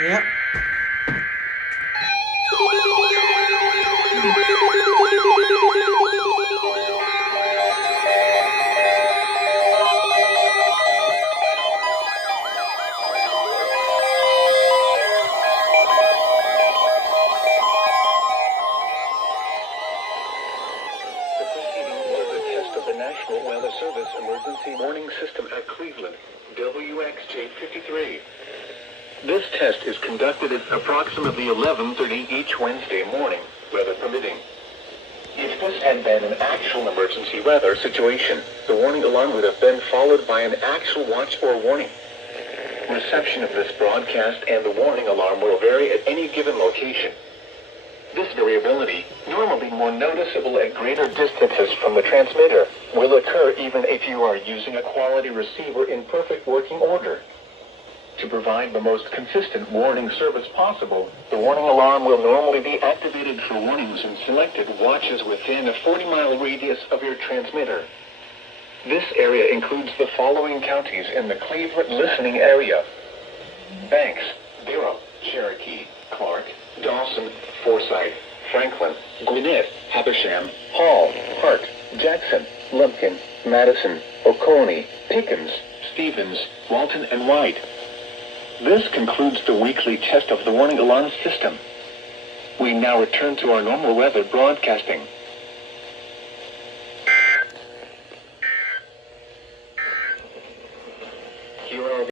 Yep. The National Weather Service Emergency Warning System at Cleveland, WXJ53. This test is conducted at approximately 11:30 each Wednesday morning, weather permitting. If this had been an actual emergency weather situation, the warning alarm would have been followed by an actual watch or warning. Reception of this broadcast and the warning alarm will vary at any given location. This variability, normally more noticeable at greater distances from the transmitter, will occur even if you are using a quality receiver in perfect working order. To provide the most consistent warning service possible, the warning alarm will normally be activated for warnings in selected watches within a 40-mile radius of your transmitter. This area includes the following counties in the Cleveland listening area: Banks, Durham, Cherokee, Clark, Dawson, Forsyth, Franklin, Gwinnett, Habersham, Hall, Hart, Jackson, Lumpkin, Madison, Oconee, Pickens, Stevens, Walton, and White. This concludes the weekly test of the warning alarm system. We now return to our normal weather broadcasting.